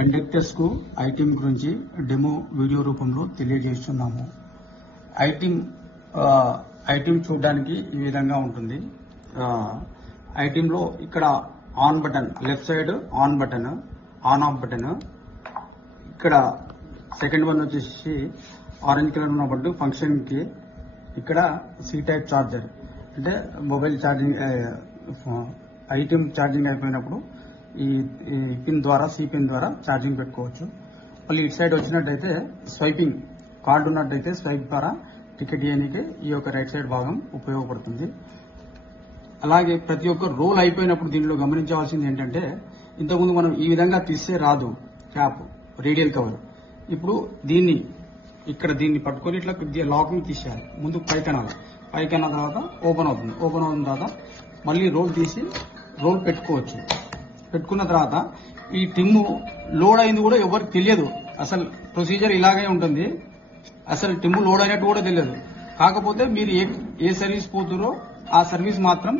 Conductors కు ITM గురించి demo video రూపంలో తెలియజేస్తున్నాము. ఐటీఎం చూడడానికి ఈ విధంగా ఉంటుంది. ఐటీఎం లో ఇక్కడ on button, left side on button, on off button, ఇక్కడ సెకండ్ వన్ వచ్చేసి ఆరెంజ్ కలర్ ఉన్న బటన్ ఫంక్షన్ కి, ఇక్కడ సి టైప్ చార్జర్ అంటే మొబైల్ ఛార్జింగ్, ఐటీఎం ఛార్జింగ్ అయిపోయినప్పుడు ఈ పిన్ ద్వారా, సి పిన్ ద్వారా ఛార్జింగ్ పెట్టుకోవచ్చు. మళ్ళీ ఇటు సైడ్ వచ్చినట్టయితే స్వైపింగ్ కార్డు ఉన్నట్టయితే స్వైప్ ద్వారా టికెట్ ఇవ్వడానికి ఈ యొక్క రైట్ సైడ్ భాగం ఉపయోగపడుతుంది. అలాగే ప్రతి ఒక్క రోల్ అయిపోయినప్పుడు దీనిలో గమనించవలసింది ఏంటంటే, ఇంతకుముందు మనం ఈ విధంగా తీస్తే రాదు క్యాప్, రేడియల్ కవర్. ఇప్పుడు దీన్ని పట్టుకొని ఇట్లా లాకింగ్ తీసేయాలి. ముందు పైకనాలి, పైకన్న తర్వాత ఓపెన్ అవుతుంది. ఓపెన్ అవుతున్న తర్వాత మళ్ళీ రోల్ తీసి రోల్ పెట్టుకోవచ్చు. పెట్టుకున్న తర్వాత ఈ టిమ్ము లోడ్ అయింది కూడా ఎవరికి తెలియదు. అసలు ప్రొసీజర్ ఇలాగే ఉంటుంది. అసలు టిమ్ము లోడ్ అయినట్టు కూడా తెలియదు. కాకపోతే మీరు ఏ సర్వీస్ పోతురో ఆ సర్వీస్ మాత్రం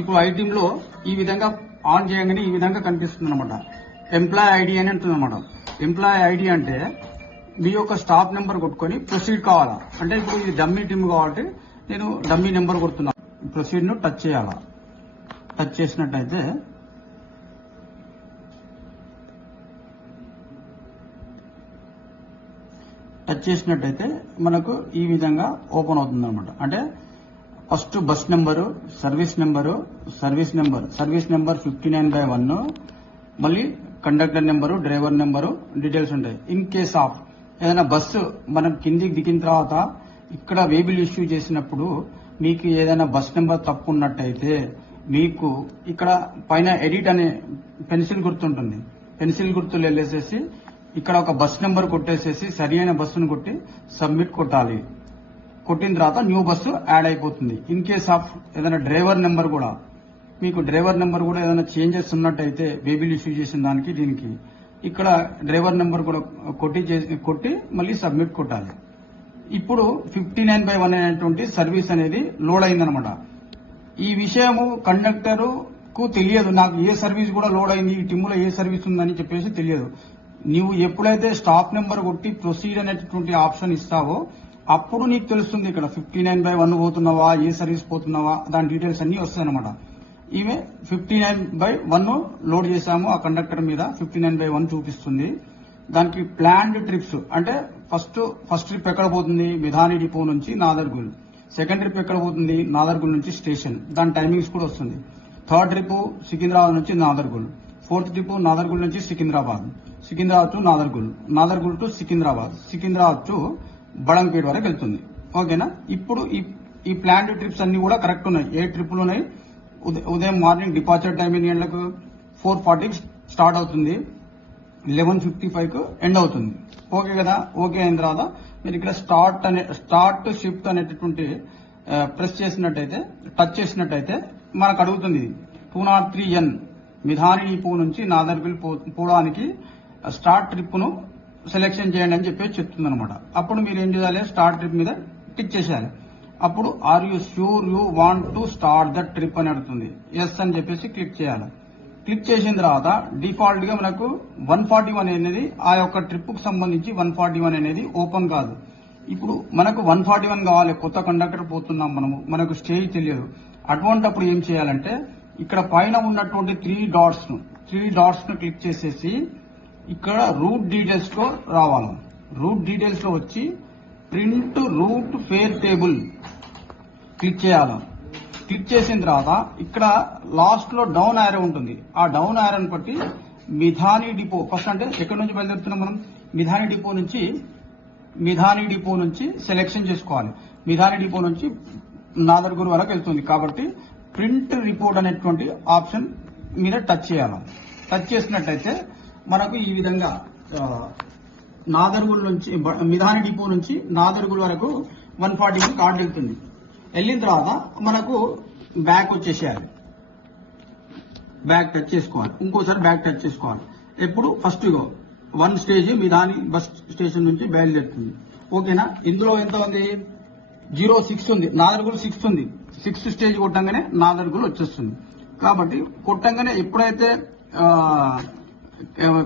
ఇప్పుడు ఐటీఎం లో ఈ విధంగా ఆన్ చేయగానే ఈ విధంగా కనిపిస్తుంది అనమాట. ఎంప్లాయ్ ఐడి అని అంటుంది అనమాట. ఎంప్లాయ్ ఐడి అంటే మీ యొక్క స్టాఫ్ నెంబర్ కొట్టుకొని ప్రొసీడ్ కావాలా. అంటే ఇప్పుడు ఇది డమ్మీ టిమ్ కాబట్టి నేను డమ్మీ నెంబర్ కొడుతున్నాను. ప్రొసీడ్ ను టచ్ చేయాలా. టచ్ చేసినట్టయితే మనకు ఈ విధంగా ఓపెన్ అవుతుంది అనమాట. అంటే first bus number, service number 59/1, మళ్ళీ conductor number, driver number details ఉంటాయి. ఇన్ కేస్ ఆఫ్ ఏదైనా బస్సు మనం కిందికి దిగిన తర్వాత ఇక్కడ వేబిల్ ఇష్యూ చేసినప్పుడు మీకు ఏదైనా బస్ నెంబర్ తప్పు ఉన్నట్టయితే మీకు ఇక్కడ పైన ఎడిట్ అనే పెన్సిల్ గుర్తుంటుంది. పెన్సిల్ గుర్తులు వెళ్ళేసేసి ఇక్కడ ఒక బస్ నెంబర్ కొట్టేసేసి సరి అయిన బస్సును కొట్టి సబ్మిట్ కొట్టాలి. కొట్టిన తర్వాత న్యూ బస్సు యాడ్ అయిపోతుంది. ఇన్ కేస్ ఆఫ్ ఏదైనా డ్రైవర్ నెంబర్ కూడా ఏదైనా చేంజెస్ ఉన్నట్టయితే వేబిల్ ఇష్యూ చేసిన దానికి దీనికి ఇక్కడ డ్రైవర్ నెంబర్ కూడా కొట్టి మళ్ళీ సబ్మిట్ కొట్టాలి. ఇప్పుడు 59/1 అనేటువంటి సర్వీస్ అనేది లోడ్ అయిందనమాట. ఈ విషయము కండక్టర్ కు తెలియదు. నాకు ఏ సర్వీస్ కూడా లోడ్ అయింది, ఈ టిమ్ములో ఏ సర్వీస్ ఉందని చెప్పేసి తెలియదు. నీవు ఎప్పుడైతే స్టాప్ నెంబర్ కొట్టి ప్రొసీడ్ అనేటువంటి ఆప్షన్ ఇస్తావో అప్పుడు నీకు తెలుస్తుంది. ఇక్కడ 59/1 పోతున్నావా, ఏ సర్వీస్ పోతున్నావా, దాని డీటెయిల్స్ అన్ని వస్తాయి అనమాట. ఈమె 59/1 లోడ్ చేశాము ఆ కండక్టర్ మీద, 59/1 చూపిస్తుంది. దానికి ప్లాన్డ్ ట్రిప్స్ అంటే ఫస్ట్ ట్రిప్ ఎక్కడ పోతుంది, మిధాని డిపో నుంచి నాదర్గుల్. సెకండ్ ట్రిప్ ఎక్కడ పోతుంది, నాదర్గుల్ నుంచి స్టేషన్, దాని టైమింగ్స్ కూడా వస్తుంది. థర్డ్ ట్రిప్ సికింద్రాబాద్ నుంచి నాదర్గుల్. ఫోర్త్ ట్రిప్ నాదర్గుల్ నుంచి Secunderabad to Nadargul to Secunderabad to Badangpet వరకు వెళ్తుంది. ఓకేనా. ఇప్పుడు ఈ ప్లాన్డ్ ట్రిప్స్ అన్ని కూడా కరెక్ట్ ఉన్నాయి. ఏ ట్రిప్లు ఉన్నాయి, ఉదయం మార్నింగ్ డిపార్చర్ టైం ఎన్ని గంటలకు, 4:40కి స్టార్ట్ అవుతుంది, 11:55కు ఎండ్ అవుతుంది. ఓకే కదా. ఓకే అయిన తర్వాత మీరు ఇక్కడ స్టార్ట్ షిఫ్ట్ అనేటటువంటి ప్రెస్ చేసినట్టయితే, టచ్ చేసినట్టయితే మనకు అడుగుతుంది 203N మిధాని డిపో నుంచి నాదర్గుల్ పోవడానికి స్టార్ట్ ట్రిప్ ను సెలెక్షన్ చేయండి అని చెప్పి చెప్తుంది అనమాట. అప్పుడు మీరు ఏం చేయాలి, స్టార్ట్ ట్రిప్ మీద టిక్ చేసేయాలి. అప్పుడు are you sure you want to start the trip అని అడుగుతుంది. ఎస్ అని చెప్పేసి క్లిక్ చేయాలి. క్లిక్ చేసిన తర్వాత డిఫాల్ట్ గా మనకు 141 అనేది ఆ యొక్క ట్రిప్ కు సంబంధించి 141 అనేది ఓపెన్ కాదు. ఇప్పుడు మనకు 141 కావాలి, కొత్త కండక్టర్ పోతున్నాం మనకు స్టేజ్ తెలియదు. అటువంటిప్పుడు ఏం చేయాలంటే ఇక్కడ పైన ఉన్నటువంటి 3 డాట్స్ ను క్లిక్ చేసేసి ఇక్కడ రూట్ డీటెయిల్స్ లో రావాలి. రూట్ డీటెయిల్స్ లో వచ్చి print route fare table click చేయాలి. క్లిక్ చేసిన తర్వాత ఇక్కడ లాస్ట్ లో డౌన్ యారో ఉంటుంది. ఆ డౌన్ యారోని బట్టి మిధాని డిపో, ఫస్ట్ అంటే ఎక్కడి నుంచి బయలుదేరుతున్నాం మనం, మిధాని డిపో నుంచి సెలెక్షన్ చేసుకోవాలి. మిధాని డిపో నుంచి నాదర్గుల్ వరకు వెళ్తుంది కాబట్టి ప్రింట్ రిపోర్ట్ అనేటువంటి ఆప్షన్ మీద టచ్ చేయాలి. టచ్ చేసినట్టయితే మనకు ఈ విధంగా నాదర్గుల్ నుంచి, మిధాని డిపో నుంచి నాదర్గుల్ వరకు 140 కార్డు వెళ్తుంది. వెళ్ళిన తర్వాత మనకు బ్యాక్ వచ్చేసేయాలి. బ్యాక్ టచ్ చేసుకోవాలి. ఇంకోసారి బ్యాక్ టచ్ చేసుకోవాలి. ఎప్పుడు first 1 stage Midhani bus station నుంచి బయలుదేరుతుంది. ఓకేనా. ఇందులో ఎంత ఉంది, 06 ఉంది, నాదర్గుల్ 6 ఉంది. 6th స్టేజ్ కొట్టంగానే నాదర్గుల్ వచ్చేస్తుంది. కాబట్టి కొట్టంగానే ఎప్పుడైతే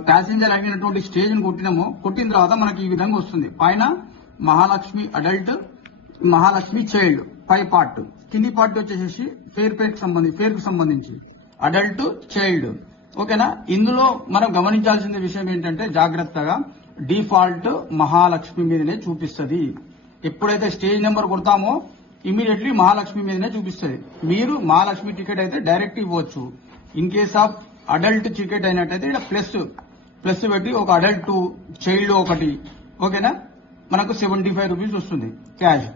ప్యాసింజర్ అయినటువంటి స్టేజ్ ని కొట్టిన తర్వాత మనకి ఈ విధంగా వస్తుంది. పైన మహాలక్ష్మి అడల్ట్, మహాలక్ష్మి చైల్డ్ పై పార్ట్, కింది పార్ట్ వచ్చేసి ఫేర్ కు సంబంధించి అడల్ట్ చైల్డ్. ఓకేనా. ఇందులో మనం గమనించాల్సిన విషయం ఏంటంటే జాగ్రత్తగా డిఫాల్ట్ మహాలక్ష్మి మీదనే చూపిస్తుంది. ఎప్పుడైతే స్టేజ్ నెంబర్ కొడతామో ఇమీడియట్లీ మహాలక్ష్మి మీదనే చూపిస్తుంది. మీరు మహాలక్ష్మి టికెట్ అయితే డైరెక్ట్ ఇవ్వచ్చు. In case of adult ticket అయినట్టయితే ఇక్కడ ప్లస్ పెట్టి ఒక అడల్ట్ 2, చైల్డ్ 1. ఓకేనా. మనకు 75 రూపీస్ వస్తుంది క్యాష్.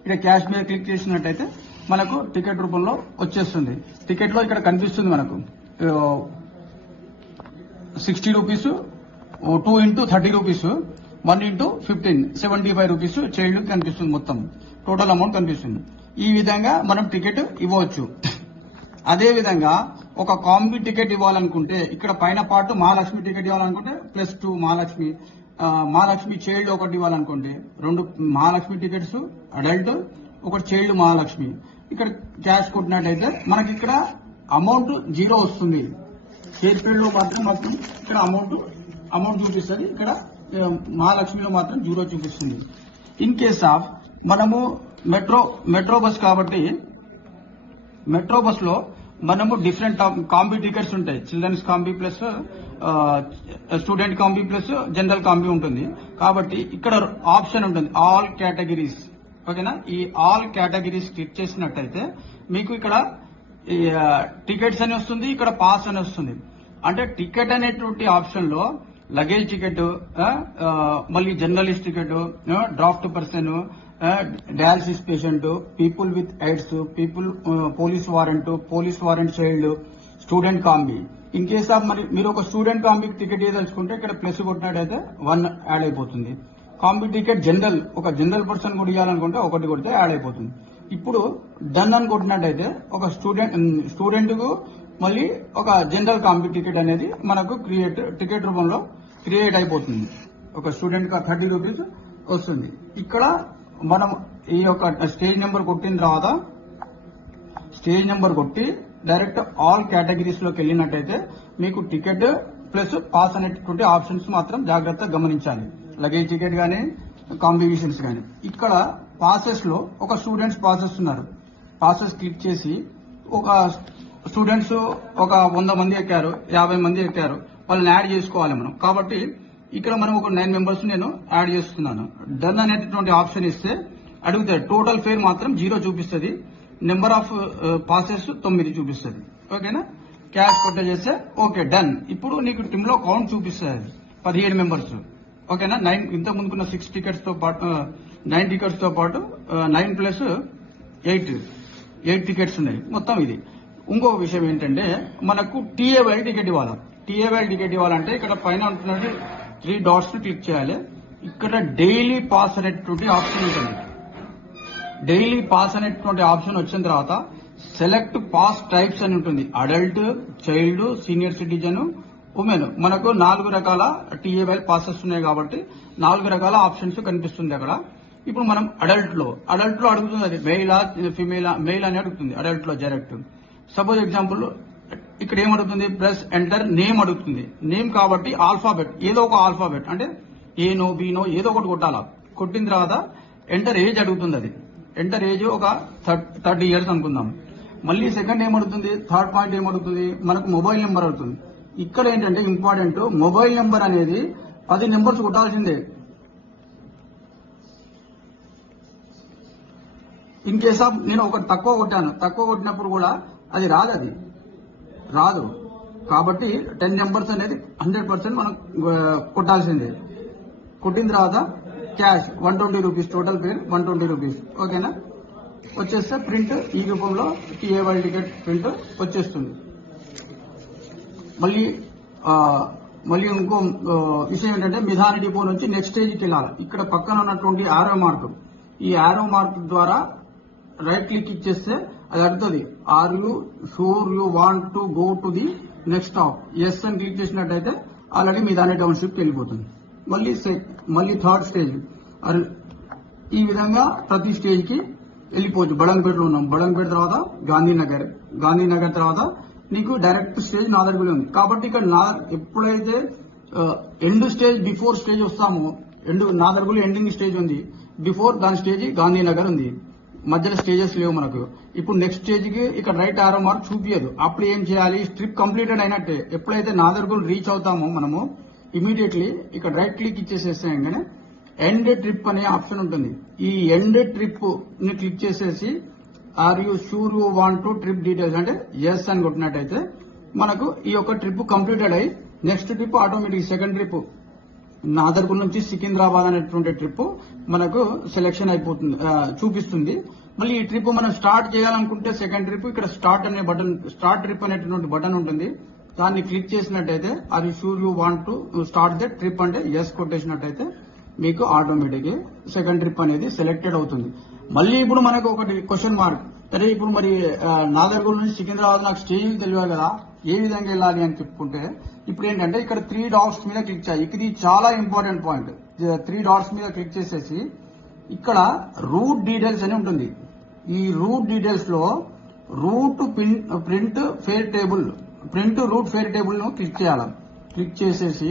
ఇక్కడ క్యాష్ మీద క్లిక్ చేసినట్టయితే మనకు టికెట్ రూపంలో వచ్చేస్తుంది. టికెట్ లో ఇక్కడ కనిపిస్తుంది మనకు 60 rupees, 2 into 30 rupees, 1 into 15, 75 rupees child కనిపిస్తుంది. మొత్తం టోటల్ అమౌంట్ కనిపిస్తుంది. ఈ విధంగా మనం టికెట్ ఇవ్వచ్చు. అదే విధంగా ఒక కాంబీ టికెట్ ఇవ్వాలనుకుంటే ఇక్కడ పైన పాటు మహాలక్ష్మి టికెట్ ఇవ్వాలనుకుంటే +2 Mahalakshmi child 1 ఇవ్వాలనుకోండి, 2 Mahalakshmi tickets adult, 1 child Mahalakshmi. ఇక్కడ క్యాష్ కొట్టినట్టయితే మనకి ఇక్కడ అమౌంట్ 0 వస్తుంది. షేర్ పీరియడ్ లో మాత్రం ఇక్కడ అమౌంట్ చూపిస్తుంది. ఇక్కడ మహాలక్ష్మిలో మాత్రం 0 చూపిస్తుంది. ఇన్ కేస్ ఆఫ్ మనము మెట్రో బస్ కాబట్టి మెట్రో బస్ లో మనము డిఫరెంట్ కాంబీ టికెట్స్ ఉంటాయి. Children's combi plus student combi plus general combi ఉంటుంది. కాబట్టి ఇక్కడ ఆప్షన్ ఉంటుంది ఆల్ కేటగిరీస్. ఓకేనా. ఈ ఆల్ కేటగిరీస్ క్లిక్ చేసినట్టయితే మీకు ఇక్కడ టికెట్స్ అని వస్తుంది, ఇక్కడ పాస్ అని వస్తుంది. అంటే టికెట్ అనేటువంటి ఆప్షన్ లో లగేజ్ టికెట్, మళ్ళీ journalist ticket, draft person, dialysis patient, people with AIDS, police warrant child, student combi. In case of మరి మీరు ఒక స్టూడెంట్ కాంబీకి టికెట్ ఇవ్వదలుచుకుంటే ఇక్కడ ప్లస్ కొట్టినట్టయితే 1 యాడ్ అయిపోతుంది. కాంబీ టికెట్ ఒక జనరల్ పర్సన్ కూడా ఇవ్వాలనుకుంటే 1 కొడితే యాడ్ అయిపోతుంది. ఇప్పుడు డన్ అని కొట్టినట్టయితే ఒక స్టూడెంట్ కు మళ్ళీ ఒక జనరల్ కాంబీ టికెట్ అనేది మనకు టికెట్ రూపంలో క్రియేట్ అయిపోతుంది. ఒక స్టూడెంట్ కి 30 రూపీస్ వస్తుంది. ఇక్కడ మనం ఈ యొక్క స్టేజ్ నెంబర్ కొట్టిన తర్వాత స్టేజ్ నెంబర్ కొట్టి డైరెక్ట్ ఆల్ కేటగిరీస్ లోకి వెళ్ళినట్టయితే మీకు టికెట్ ప్లస్ పాస్ అనేటువంటి ఆప్షన్స్ మాత్రం జాగ్రత్తగా గమనించాలి. లగేజ్ టికెట్ గానీ కాంబినేషన్స్ గానీ. ఇక్కడ పాసెస్ లో ఒక స్టూడెంట్స్ పాసెస్ ఉన్నారు. పాసెస్ క్లిక్ చేసి ఒక స్టూడెంట్స్ ఒక 100 మంది ఎక్కారు, 50 మంది ఎక్కారు, వాళ్ళని యాడ్ చేసుకోవాలి మనం. కాబట్టి ఇక్కడ మనం ఒక 9 మెంబర్స్ నేను యాడ్ చేస్తున్నాను. డన్ అనేటటువంటి ఆప్షన్ ఇస్తే అడుగుతాడు. టోటల్ ఫేర్ మాత్రం 0 చూపిస్తుంది. నెంబర్ ఆఫ్ పాసెస్ 9 చూపిస్తుంది. ఓకేనా. క్యాష్ కొట్ట చేస్తే ఓకే డన్. ఇప్పుడు నీకు టీమ్ లో కౌంట్ చూపిస్తుంది 17 మెంబర్స్. ఓకేనా. 9 ఇంత ముందుకున్న 6 టికెట్స్ తో పాటు 9 టికెట్స్ తో పాటు 9 ప్లస్ 8 టికెట్స్ ఉన్నాయి మొత్తం. ఇది ఇంకొక విషయం ఏంటంటే మనకు టీఏవైల్ టికెట్ ఇవ్వాలి. టీఏవైల్ టికెట్ ఇవ్వాలంటే ఇక్కడ పైన ఉంటున్నది 3 డాట్స్ ని క్లిక్ చేయాలి. ఇక్కడ డైలీ పాస్ అనేటువంటి ఆప్షన్ ఉంటుంది. డైలీ పాస్ అనేటువంటి ఆప్షన్ వచ్చిన తర్వాత సెలెక్ట్ పాస్ టైప్స్ అని ఉంటుంది. Adult, child, senior citizen, women. మనకు 4 రకాల టీఏవైల్ పాసెస్ ఉన్నాయి కాబట్టి 4 రకాల ఆప్షన్స్ కనిపిస్తుంది అక్కడ. ఇప్పుడు మనం అడల్ట్ లో అడుగుతుంది అది మెయిలా ఫిమేలా, మెయిల్ అని అడుగుతుంది అడల్ట్ లో డైరెక్ట్. సపోజ్ ఎగ్జాంపుల్ ఇక్కడ ఏమడుగుతుంది ప్రెస్ ఎంటర్ నేమ్ అడుగుతుంది. నేమ్ కాబట్టి ఆల్ఫాబెట్, ఏదో ఒక ఆల్ఫాబెట్ అంటే ఏనో బీనో ఏదో ఒకటి కొట్టాలా. కొట్టిన తర్వాత ఎంటర్ ఏజ్ అడుగుతుంది. అది ఎంటర్ ఏజ్ ఒక 30 years అనుకుందాం. మళ్ళీ సెకండ్ ఏమడుగుతుంది, థర్డ్ పాయింట్ ఏమడుగుతుంది, మనకు మొబైల్ నెంబర్ అడుగుతుంది. ఇక్కడ ఏంటంటే ఇంపార్టెంట్, మొబైల్ నెంబర్ అనేది 10 నెంబర్స్ కొట్టాల్సిందే. ఇన్ కేస్ ఆఫ్ నేను ఒకటి తక్కువ కొట్టినప్పుడు కూడా అది రాదు. కాబట్టి 10 నెంబర్స్ అనేది 100% మనం కొట్టాల్సిందే. కొట్టిన తర్వాత క్యాష్ 120 రూపీస్, టోటల్ పేరు 120 రూపీస్. ఓకేనా. వచ్చేస్తే ప్రింట్ ఈ రూపంలో టీఏవైల్ టికెట్ ప్రింట్ వచ్చేస్తుంది. మళ్ళీ ఇంకో విషయం ఏంటంటే మిధాని డిపో నుంచి నెక్స్ట్ స్టేజ్కి వెళ్ళాలి. ఇక్కడ పక్కన ఉన్నటువంటి ఆరో మార్క్, ఈ ఆరో మార్క్ ద్వారా రైట్ క్లిక్ ఇచ్చేస్తే అది అడుగుతుంది are you sure you want to go to the next stop. Yes అని క్లిక్ చేసినట్టయితే ఆల్రెడీ మిధాని టౌన్షిప్ వెళ్ళిపోతుంది. మళ్ళీ థర్డ్ స్టేజ్. ఈ విధంగా ప్రతి స్టేజ్ కి వెళ్ళిపోవచ్చు. బడంగపేటలో ఉన్నాం. బడంగపేట తర్వాత గాంధీనగర్ తర్వాత నీకు డైరెక్ట్ స్టేజ్ నాదర్గుల్ ఉంది. కాబట్టి ఇక్కడ ఎప్పుడైతే ఎండ్ స్టేజ్ బిఫోర్ స్టేజ్ వస్తామో, నాదర్గుల్ ఎండింగ్ స్టేజ్ ఉంది, బిఫోర్ దాని స్టేజ్ గాంధీనగర్ ఉంది, మధ్యలో స్టేజెస్ లేవు మనకు. ఇప్పుడు నెక్స్ట్ స్టేజ్ కి ఇక్కడ రైట్ ఆరో మార్క్ చూపించదు. అప్పుడు ఏం చేయాలి, ట్రిప్ కంప్లీటెడ్ అయినట్టే. ఎప్పుడైతే నాదర్గుల్ రీచ్ అవుతామో మనము ఇమీడియట్లీ ఇక్కడ రైట్ క్లిక్ ఇచ్చేసేసాగానే ఎండ్ ట్రిప్ అనే ఆప్షన్ ఉంటుంది. ఈ ఎండ్ ట్రిప్ ని క్లిక్ చేసేసి are you sure you want to trip details అంటే ఎస్ అని కొట్టినట్టయితే మనకు ఈ యొక్క ట్రిప్ కంప్లీటెడ్ అయ్యి next trip automatic second trip Nadergul నుంచి సికింద్రాబాద్ అనేటువంటి ట్రిప్ మనకు సెలెక్షన్ అయిపోతుంది, చూపిస్తుంది. మళ్ళీ ఈ ట్రిప్ మనం స్టార్ట్ చేయాలనుకుంటే సెకండ్ ట్రిప్ ఇక్కడ స్టార్ట్ అనే బటన్, స్టార్ట్ ట్రిప్ అనేటువంటి బటన్ ఉంటుంది. దాన్ని క్లిక్ చేసినట్టయితే are you sure you want to start the trip అంటే ఎస్ కొట్టేసినట్టయితే మీకు ఆటోమేటిక్ సెకండ్ ట్రిప్ అనేది సెలెక్టెడ్ అవుతుంది. మళ్ళీ ఇప్పుడు మనకు ఒకటి క్వశ్చన్ మార్క్, సరే ఇప్పుడు మరి నాదర్గుల్ నుంచి సికింద్రాబాద్ నాకు స్టేజ్ తెలియదు కదా, ఏ విధంగా వెళ్ళాలి అని చెప్పుకుంటే ఇప్పుడు ఏంటంటే ఇక్కడ 3 డాట్స్ మీద క్లిక్ చేయాలి. ఇది చాలా ఇంపార్టెంట్ పాయింట్. 3 డాట్స్ మీద క్లిక్ చేసేసి ఇక్కడ రూట్ డీటెయిల్స్ అని ఉంటుంది. ఈ రూట్ డీటెయిల్స్ లో route print fare table, print route fare table ను క్లిక్ చేయాలి. క్లిక్ చేసేసి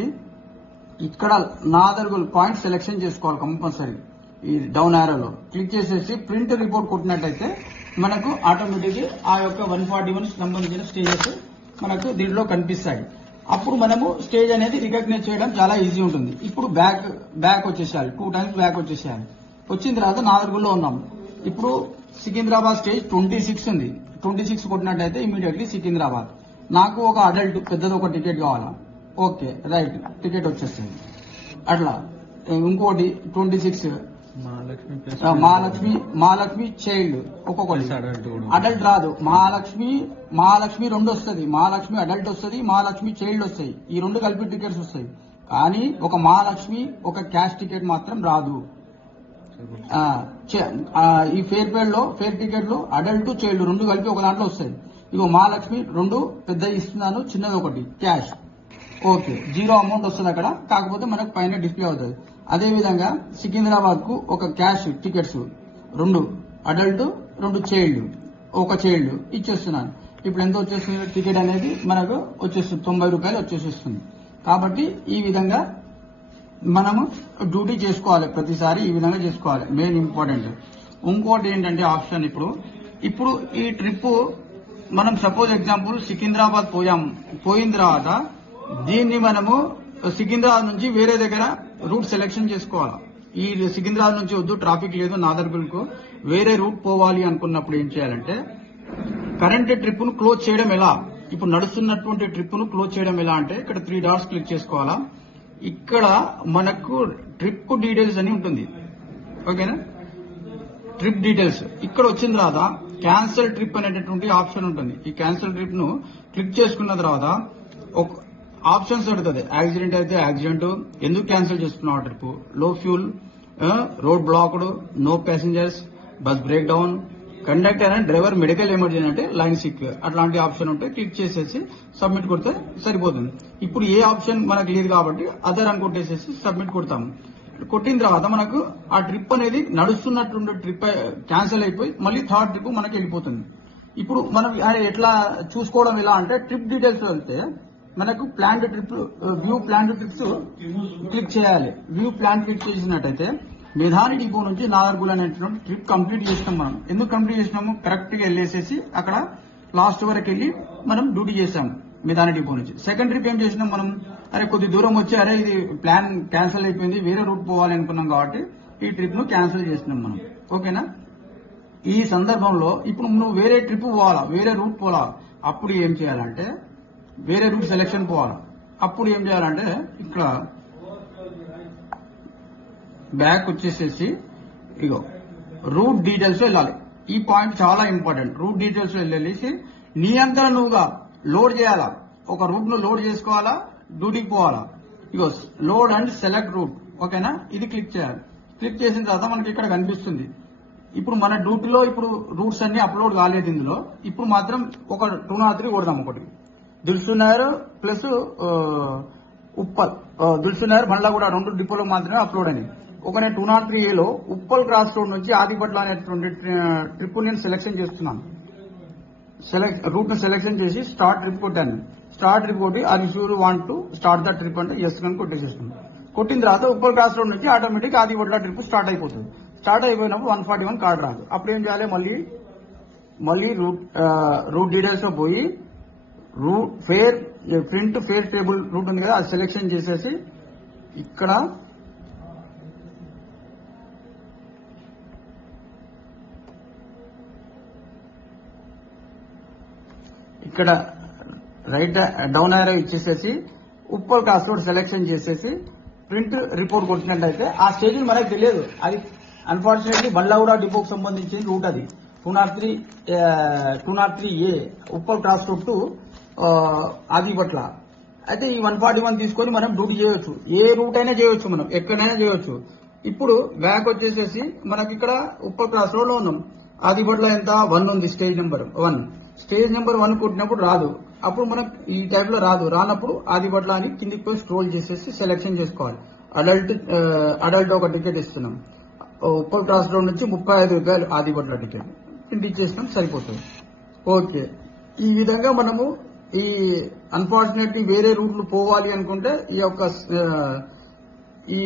ఇక్కడ నాదర్గుల్ పాయింట్ సెలెక్షన్ చేసుకోవాలి కంపల్సరీ. ఈ డౌన్ ఆరోలో క్లిక్ చేసేసి ప్రింట్ రిపోర్ట్ కొట్టినట్టయితే మనకు ఆటోమేటిక్ ఆ యొక్క 141 సంబంధించిన స్టేజెస్ మనకు దీంట్లో కనిపిస్తాయి. అప్పుడు మనము స్టేజ్ అనేది రికగ్నైజ్ చేయడం చాలా ఈజీ ఉంటుంది. ఇప్పుడు బ్యాక్ వచ్చేసేయాలి, 2 టైమ్స్ బ్యాక్ వచ్చేసేయాలి. వచ్చిన తర్వాత నాదర్గుల్లో ఉన్నాం. ఇప్పుడు సికింద్రాబాద్ స్టేజ్ 26 ఉంది. 26 కొట్టినట్టయితే ఇమీడియట్లీ సికింద్రాబాద్. నాకు ఒక అడల్ట్ పెద్దది ఒక టికెట్ కావాలా, ఓకే రైట్ టికెట్ వచ్చేస్తుంది. అట్లా ఇంకోటి 26 మహాలక్ష్మి చైల్డ్ ఒక్కొక్కటి అడల్ట్ రాదు. మహాలక్ష్మి 2 వస్తుంది, మహాలక్ష్మి అడల్ట్ వస్తుంది, మహాలక్ష్మి చైల్డ్ వస్తాయి. ఈ 2 కలిపి టికెట్స్ వస్తాయి. కానీ ఒక మహాలక్ష్మి ఒక క్యాష్ టికెట్ మాత్రం రాదు. ఈ ఫేర్ టికెట్ లో అడల్ట్ చైల్డ్ 2 కలిపి ఒక దాంట్లో వస్తాయి. ఇగో మహాలక్ష్మి 2 పెద్దవి ఇస్తున్నాను, చిన్నది ఒకటి క్యాష్, ఓకే 0 అమౌంట్ వస్తుంది అక్కడ, కాకపోతే మనకు పైన డిస్ప్లే అవుతుంది. అదే విధంగా సికింద్రాబాద్ కు ఒక క్యాష్ టికెట్స్ 2 అడల్ట్ 2 చైల్డ్, ఒక చైల్డ్ ఇచ్చేస్తున్నాను. ఇప్పుడు ఎంత వచ్చేస్తుంది టికెట్ అనేది మనకు వచ్చేస్తుంది, 90 రూపాయలు వచ్చేసేస్తుంది. కాబట్టి ఈ విధంగా మనము డ్యూటీ చేసుకోవాలి, ప్రతిసారి ఈ విధంగా చేసుకోవాలి, మెయిన్ ఇంపార్టెంట్. ఇంకోటి ఏంటంటే ఆప్షన్ ఇప్పుడు ఈ ట్రిప్ మనం సపోజ్ ఎగ్జాంపుల్ సికింద్రాబాద్ పోయిన తర్వాత దీన్ని మనము సికింద్రాబాద్ నుంచి వేరే దగ్గర రూట్ సెలెక్షన్ చేసుకోవాలి. ఈ సికింద్రాబాద్ నుంచి వద్దు, ట్రాఫిక్ లేదు, నాదర్గుల్ కు వేరే రూట్ పోవాలి అనుకున్నప్పుడు ఏం చేయాలంటే కరెంట్ ట్రిప్ ను క్లోజ్ చేయడం ఎలా, ఇప్పుడు నడుస్తున్నటువంటి ట్రిప్ ను క్లోజ్ చేయడం ఎలా అంటే ఇక్కడ 3 డాట్స్ క్లిక్ చేసుకోవాలా. ఇక్కడ మనకు ట్రిప్ డీటెయిల్స్ అని ఉంటుంది, ఓకేనా. ట్రిప్ డీటెయిల్స్ ఇక్కడ వచ్చిన తర్వాత క్యాన్సిల్ ట్రిప్ అనేటటువంటి ఆప్షన్ ఉంటుంది. ఈ క్యాన్సిల్ ట్రిప్ ను క్లిక్ చేసుకున్న తర్వాత ఒక ఆప్షన్స్ అడుగుతుంది. యాక్సిడెంట్ అయితే యాక్సిడెంట్, ఎందుకు క్యాన్సిల్ చేసుకున్నావు trip, low fuel, road blocked, no passengers, bus break down, conductor and driver medical emergency అంటే లైన్ సిక్, అట్లాంటి ఆప్షన్ ఉంటే క్లిక్ చేసేసి సబ్మిట్ కొడితే సరిపోతుంది. ఇప్పుడు ఏ ఆప్షన్ మనకు లేదు కాబట్టి అదర్ అని కొట్టేసేసి సబ్మిట్ కొడతాము. కొట్టిన తర్వాత మనకు ఆ ట్రిప్ అనేది నడుస్తున్నటువంటి ట్రిప్ క్యాన్సిల్ అయిపోయి మళ్ళీ థర్డ్ ట్రిప్ మనకి వెళ్ళిపోతుంది. ఇప్పుడు మనం ఎట్లా చూసుకోవడం ఎలా అంటే ట్రిప్ డీటెయిల్స్ వెళ్తే మనకు planned trip, view planned trips click చేయాలి. వ్యూ ప్లాన్ క్లిక్ చేసినట్టయితే నిధాని డిపో నుంచి నాదర్గుల్ అనేటువంటి ట్రిప్ కంప్లీట్ చేసినాం. మనం ఎందుకు కంప్లీట్ చేసినాము, కరెక్ట్ గా వెళ్ళేసేసి అక్కడ లాస్ట్ వరకు వెళ్ళి మనం డ్యూటీ చేసాము నిధాని డిపో నుంచి. సెకండ్ ట్రిప్ ఏం చేసినాం మనం, కొద్ది దూరం వచ్చి ఇది ప్లాన్ క్యాన్సిల్ అయిపోయింది, వేరే రూట్ పోవాలి అనుకున్నాం కాబట్టి ఈ ట్రిప్ ను క్యాన్సిల్ చేసినాం మనం, ఓకేనా. ఈ సందర్భంలో ఇప్పుడు నువ్వు వేరే ట్రిప్ పోవాలా, వేరే రూట్ పోవాలా, అప్పుడు ఏం చేయాలంటే వేరే రూట్ సెలెక్షన్ పోవాలా. అప్పుడు ఏం చేయాలంటే ఇక్కడ బ్యాక్ వచ్చేసేసి ఇగో రూట్ డీటెయిల్స్ వెళ్ళాలి. ఈ పాయింట్ చాలా ఇంపార్టెంట్. రూట్ డీటెయిల్స్ వెళ్ళేసి నీ అంతా నువ్వుగా లోడ్ చేయాలా, ఒక రూట్ ను లోడ్ చేసుకోవాలా, డ్యూటీకి పోవాలా. ఇగో లోడ్ అండ్ సెలెక్ట్ రూట్, ఓకేనా. ఇది క్లిక్ చేయాలి. క్లిక్ చేసిన తర్వాత మనకి ఇక్కడ కనిపిస్తుంది. ఇప్పుడు మన డ్యూటీలో ఇప్పుడు రూట్స్ అన్ని అప్లోడ్ కాలేదు ఇందులో. ఇప్పుడు మాత్రం ఒక 203 కొడదాం. ఒకటి దిల్సుఖ్నగర్ ప్లస్ ఉప్పల్, దిల్సుఖ్నగర్ బండ్లగూడ 2 డిపోలకు మాత్రమే అప్లోడ్ అని. ఒకనే 203A ఉప్పల్ క్రాస్ రోడ్ నుంచి ఆదిపట్ల అనేటువంటి ట్రిప్ నేను సెలెక్షన్ చేస్తున్నాను. రూట్ ను సెలెక్షన్ చేసి స్టార్ట్ ట్రిప్ కొట్టాను. స్టార్ట్ ట్రిప్ కొట్టి అది sure want to start the trip అంటే ఎస్ అని కొట్టేసేస్తున్నాం. కొట్టిన తర్వాత ఉప్పల్ క్రాస్ రోడ్ నుంచి ఆటోమేటిక్ ఆదిబట్ల ట్రిప్ స్టార్ట్ అయిపోతుంది. స్టార్ట్ అయిపోయినప్పుడు 141 కార్డు రాదు. అప్పుడు ఏం చేయాలి, మళ్ళీ రూట్ డీటెయిల్స్ లో పోయి ప్రింట్ ఫేర్ టేబుల్ రూట్ ఉంది కదా, అది సెలెక్షన్ చేసేసి ఇక్కడ రైట్ డౌన్ ఆరో ఇచ్చేసేసి ఉప్పల్ క్రాస్ రోడ్ సెలెక్షన్ చేసేసి ప్రింట్ రిపోర్ట్ కొట్టినట్టయితే ఆ స్టేజ్ మనకు తెలియదు. అది అన్ఫార్చునేట్లీ బళ్ళావుడ డిపోకి సంబంధించిన రూట్ అది 203A Uppal cross road to Adibatla. అయితే ఈ 141 తీసుకొని మనం డ్యూటీ చేయొచ్చు. ఏ రూట్ అయినా చేయొచ్చు, మనం ఎక్కడైనా చేయొచ్చు. ఇప్పుడు బ్యాక్ వచ్చేసేసి మనకి ఇక్కడ ఉప్పల్ క్రాస్ రోడ్ లో ఉన్నాం. ఆదిబట్ల ఎంత 1 ఉంది, స్టేజ్ నెంబర్ 1. స్టేజ్ నెంబర్ 1 కొట్టినప్పుడు రాదు. అప్పుడు మనకు ఈ టైప్ లో రానప్పుడు ఆదిబట్ల అని కిందికి పోయి స్క్రోల్ చేసేసి సెలెక్షన్ చేసుకోవాలి. అడల్ట్ ఒక టికెట్ ఇస్తున్నాం. ఉప్పల్ క్రాస్ రోడ్ నుంచి 35 రూపాయలు ఆదిబట్ల టికెట్ ప్రింట్ ఇచ్చేసినాం, సరిపోతుంది. ఓకే, ఈ విధంగా మనము ఈ అన్ఫార్చునేట్లీ వేరే రూట్లు పోవాలి అనుకుంటే ఈ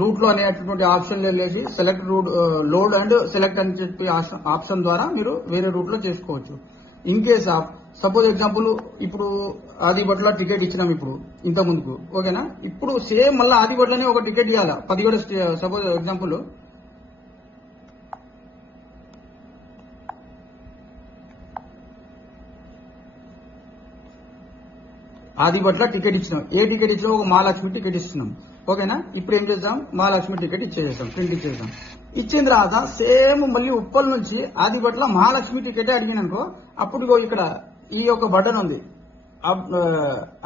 రూట్ లో అనేటువంటి ఆప్షన్ వెళ్ళేసి select route load and select అని చెప్పి ఆప్షన్ ద్వారా మీరు వేరే రూట్ లో చేసుకోవచ్చు. In case of suppose example ఇప్పుడు ఆదిబట్ల టికెట్ ఇచ్చినాం ఇప్పుడు ఇంత ముందుకు, ఓకేనా. ఇప్పుడు సేమ్ మళ్ళీ ఆదిబట్లనే ఒక టికెట్ ఇవ్వాలా 17 సపోజ్ ఎగ్జాంపుల్ ఆదిబట్ల టికెట్ ఇచ్చినాం. ఏ టికెట్ ఇచ్చినా ఒక మహాలక్ష్మి టికెట్ ఇస్తున్నాం, ఓకేనా. ఇప్పుడు ఏం చేద్దాం, మహాలక్ష్మి టికెట్ ఇచ్చేసాం, ప్రింట్ ఇచ్చేసాం. ఇచ్చిన తర్వాత సేమ్ మళ్ళీ ఉప్పల్ నుంచి ఆదిబట్ల మహాలక్ష్మి టికెట్ అడిగిననుకో, అప్పుడు ఇక్కడ ఈ యొక్క బటన్ ఉంది,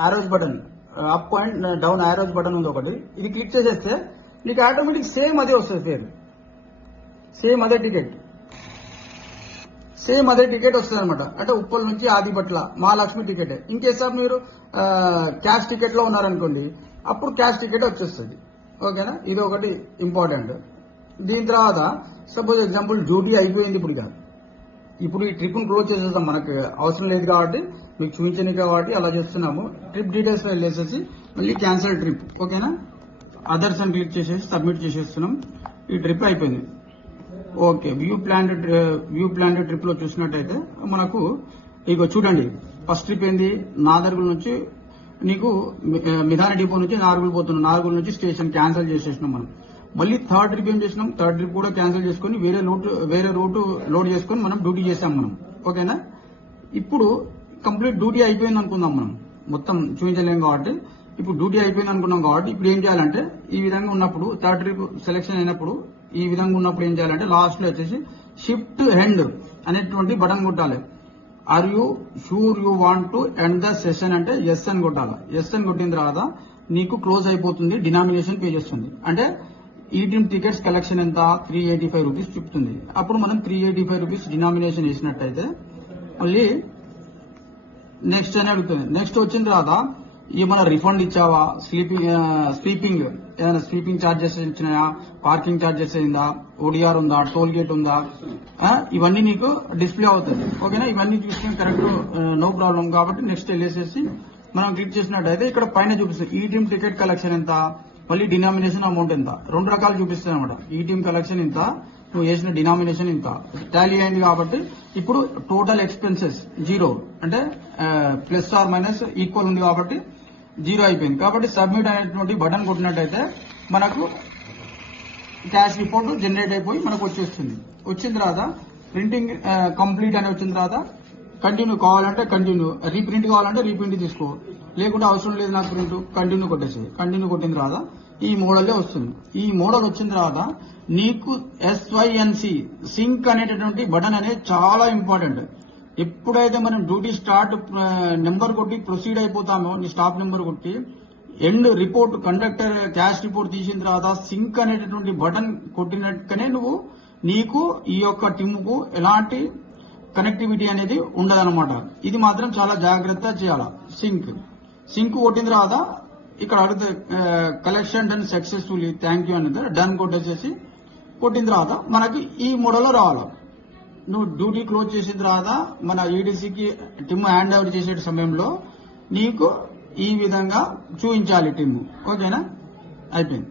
arrows button, up and down arrows button ఉంది ఒకటి. ఇది క్లిక్ చేసేస్తే నీకు ఆటోమేటిక్ సేమ్ అదే వస్తుంది, సేమ్ అదే టికెట్ వస్తుంది అనమాట. అంటే ఉప్పల్ నుంచి Adibatla Mahalakshmi ticket. In case of మీరు క్యాష్ టికెట్ లో ఉన్నారనుకోండి, అప్పుడు క్యాష్ టికెట్ వచ్చేస్తుంది, ఓకేనా. ఇది ఒకటి ఇంపార్టెంట్. దీని తర్వాత సపోజ్ ఎగ్జాంపుల్ డ్యూటీ అయిపోయింది ఇప్పుడు ఈ ట్రిప్ ను క్లోజ్ చేసేస్తాం, మనకు అవసరం లేదు కాబట్టి మీకు చూపించని కాబట్టి అలా చేస్తున్నాము. ట్రిప్ డీటెయిల్స్ లో వెళ్ళేసేసి మళ్ళీ క్యాన్సిల్ ట్రిప్, ఓకేనా. అదర్స్ అని క్లిక్ చేసేసి సబ్మిట్ చేసేస్తున్నాం. ఈ ట్రిప్ అయిపోయింది. ఓకే, వ్యూ ప్లాన్డ్ ట్రిప్ లో చూసినట్టయితే మనకు ఇక చూడండి, ఫస్ట్ ట్రిప్ ఏంది, నాదర్గుల్ నుంచి నీకు మిధాన డిపో నుంచి నార్గుల్ పోతున్నాం. నార్గుల్ నుంచి స్టేషన్ క్యాన్సిల్ చేసేసినాం మనం. మళ్ళీ థర్డ్ ట్రిప్ ఏం చేసినాం, థర్డ్ ట్రిప్ కూడా క్యాన్సిల్ చేసుకుని వేరే రూట్ లోడ్ చేసుకుని మనం డ్యూటీ చేసాం మనం, ఓకేనా. ఇప్పుడు కంప్లీట్ డ్యూటీ అయిపోయింది అనుకుందాం, మనం మొత్తం చూపించలేం కాబట్టి. ఇప్పుడు డ్యూటీ అయిపోయింది అనుకున్నాం కాబట్టి ఇప్పుడు ఏం చేయాలంటే, ఈ విధంగా ఉన్నప్పుడు థర్డ్ ట్రిప్ సెలెక్షన్ అయినప్పుడు ఈ విధంగా ఉన్నప్పుడు ఏం చేయాలంటే లాస్ట్ లో వచ్చేసి షిఫ్ట్ ఎండ్ అనేటువంటి బటన్ కొట్టాలి. Are you sure you want to end the session అంటే ఎస్ అని కొట్టాలి. ఎస్ అని కొట్టిన తర్వాత నీకు క్లోజ్ అయిపోతుంది, డినామినేషన్ పే చేస్తుంది. అంటే ఈ టీమ్ టికెట్స్ కలెక్షన్ ఎంత 385 రూపీస్ చెప్తుంది. అప్పుడు మనం 385 రూపీస్ డినామినేషన్ వేసినట్టయితే మళ్ళీ నెక్స్ట్ అని అడుగుతుంది. నెక్స్ట్ వచ్చిన తర్వాత ఏమైనా రిఫండ్ ఇచ్చావా, స్లీపింగ్ ఏదైనా స్లీపింగ్ ఛార్జెస్ ఇచ్చినాయా, పార్కింగ్ ఛార్జెస్ అయిందా, ఓడిఆర్ ఉందా, టోల్ గేట్ ఉందా, ఇవన్నీ నీకు డిస్ప్లే అవుతుంది, ఓకేనా. ఇవన్నీ చూసుకుని కరెక్ట్, నో ప్రాబ్లం. కాబట్టి నెక్స్ట్ వెళ్ళేసేసి మనం క్లిక్ చేసినట్టయితే ఇక్కడ పైన చూపిస్తుంది ఈ టీమ్ టికెట్ కలెక్షన్ ఎంత, మళ్ళీ డినామినేషన్ అమౌంట్ ఎంత, 2 రకాలు చూపిస్తుంది అనమాట. ఈ టీమ్ కలెక్షన్ ఇంత, నువ్వు వేసిన డినామినేషన్ ఇంత టాలీ అయింది. కాబట్టి ఇప్పుడు టోటల్ ఎక్స్పెన్సెస్ 0 అంటే ప్లస్ ఆర్ మైనస్ ఈక్వల్ ఉంది కాబట్టి 0 అయిపోయింది. కాబట్టి సబ్మిట్ అనేటువంటి బటన్ కొట్టినట్టయితే మనకు క్యాష్ రిపోర్ట్ జనరేట్ అయిపోయి మనకు వచ్చేస్తుంది. వచ్చిన తర్వాత ప్రింటింగ్ కంప్లీట్ అని వచ్చిన తర్వాత కంటిన్యూ కావాలంటే కంటిన్యూ, రీప్రింట్ కావాలంటే రీప్రింట్ తీసుకో, లేకుంటే అవసరం లేదు నాకు ప్రింట్, కంటిన్యూ కొట్టేసి. కంటిన్యూ కొట్టిన తర్వాత ఈ మోడల్లే వస్తుంది. ఈ మోడల్ వచ్చిన తర్వాత నీకు SYNC సింక్ అనేటటువంటి బటన్ అనేది చాలా ఇంపార్టెంట్. ఎప్పుడైతే మనం డ్యూటీ స్టార్ట్ నెంబర్ కొట్టి ప్రొసీడ్ అయిపోతామో, నీ స్టాప్ నెంబర్ కొట్టి end report conductor cash report తీసిన తర్వాత సింక్ అనేటటువంటి బటన్ కొట్టినట్టుగానే నీకు ఈ యొక్క టీముకు ఎలాంటి కనెక్టివిటీ అనేది ఉండదన్నమాట. ఇది మాత్రం చాలా జాగ్రత్త చేయాల. సింక్ కొట్టిన తర్వాత ఇక్కడ అడిగితే collection done successfully thank you అనేది డన్ కొట్టేసేసి కొట్టిన తర్వాత మనకి ఈ మోడల్లో రావాలి. నువ్వు డ్యూటీ క్లోజ్ చేసిన తర్వాత మన ఈడీసీకి టిమ్ హ్యాండ్ ఓవర్ చేసే సమయంలో నీకు ఈ విధంగా చూపించాలి టిమ్. ఓకేనా? అయిపోయింది.